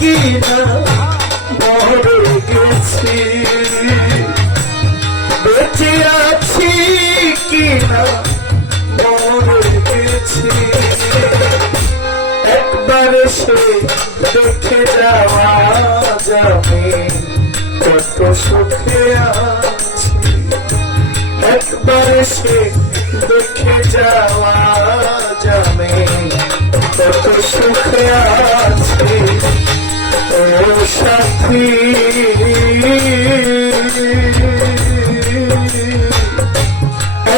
কি না মরে গেছি বেঁচে আছি কি না মরে গেছি একবার সে দেখে যাওয়া যাবে কত সুখে আছি একবার সে দেখে যাওয়া যাবে কত সুখে আছি ও সাথী।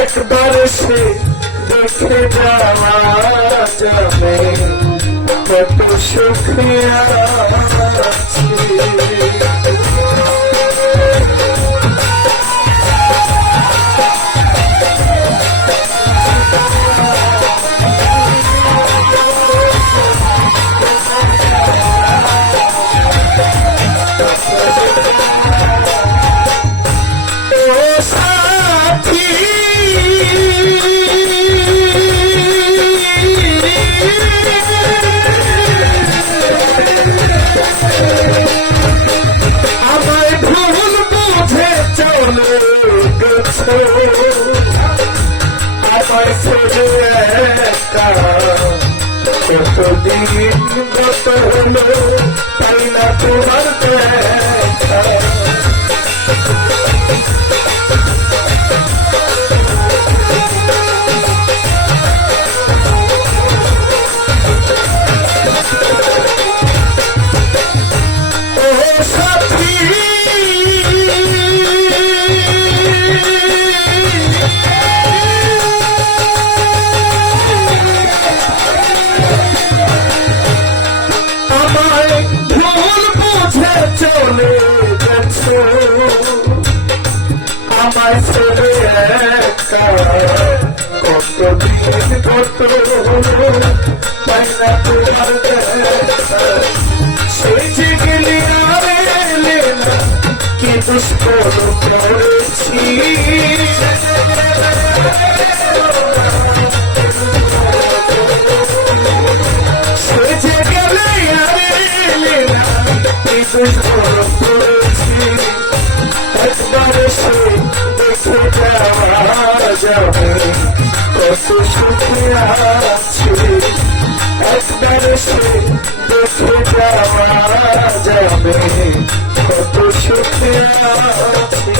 একবার সে দেখে যাওয়া যাবে কত সুখে আছি। গেছো আমায় ছেড়ে একা কতদিন ছেড়ে একা কত তাই না তোমার সেই যে গেলে আর এলে কি দুষ্কর করেছি যাবে কত সুখে আসছে একবার সে যাওয়া যাবে কত সুখে আছে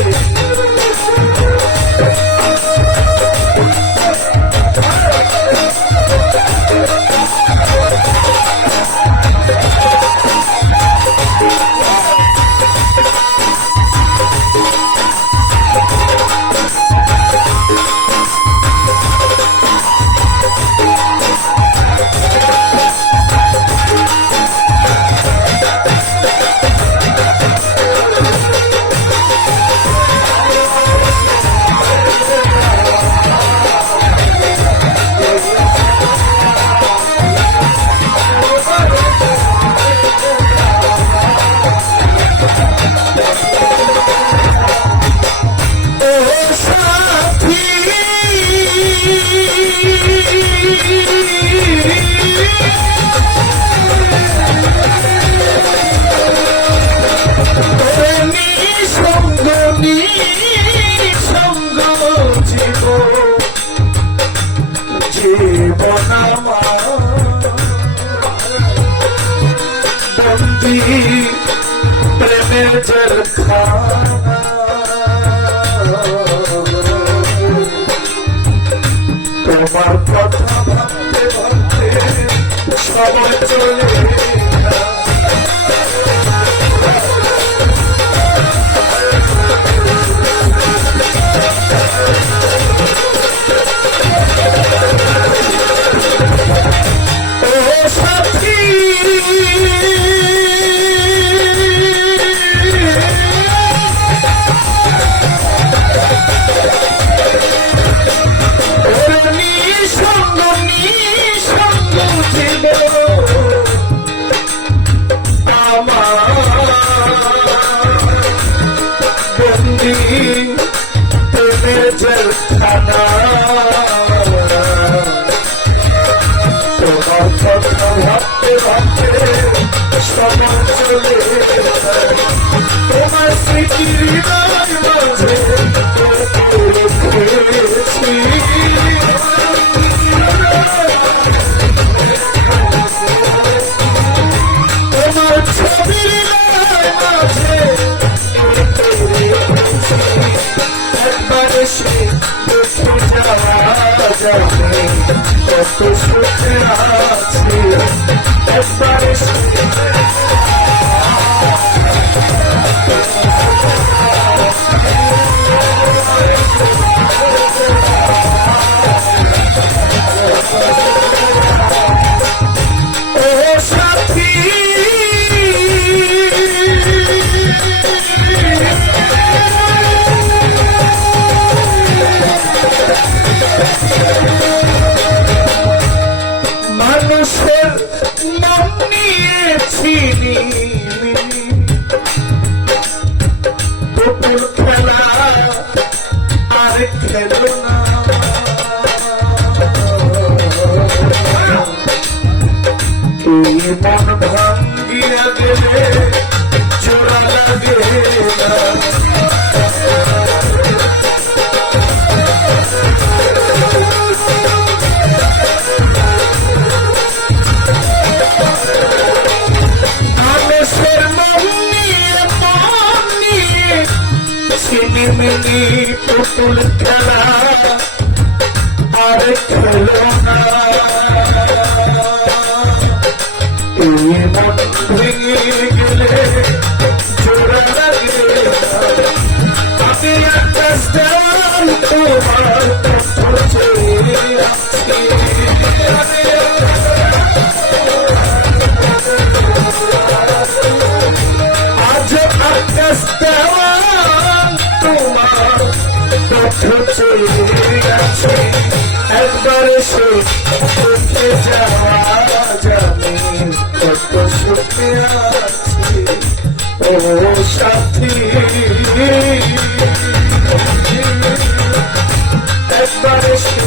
বন্দি প্রেমের জেলখানা তোমার কথা ভাবতে ভাবতে সময় চলে সময় চলে। তোমার স্মৃতি হৃদয় মাঝে তোমার ছবি মাঝে একবার সে যাওয়া যাবে কত ছিনিমিনি পুতুল খেলা আর খেলো না এই মন ভেঙে গেলে জোড়া লাগে। আমি একটা স্টার তোমার চেয়ে আছে একবার দেখে যাওয়া যাবে কত সুখে আছি ও সাথী একবার এসে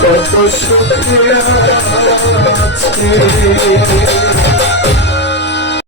কত শুক্রিয়া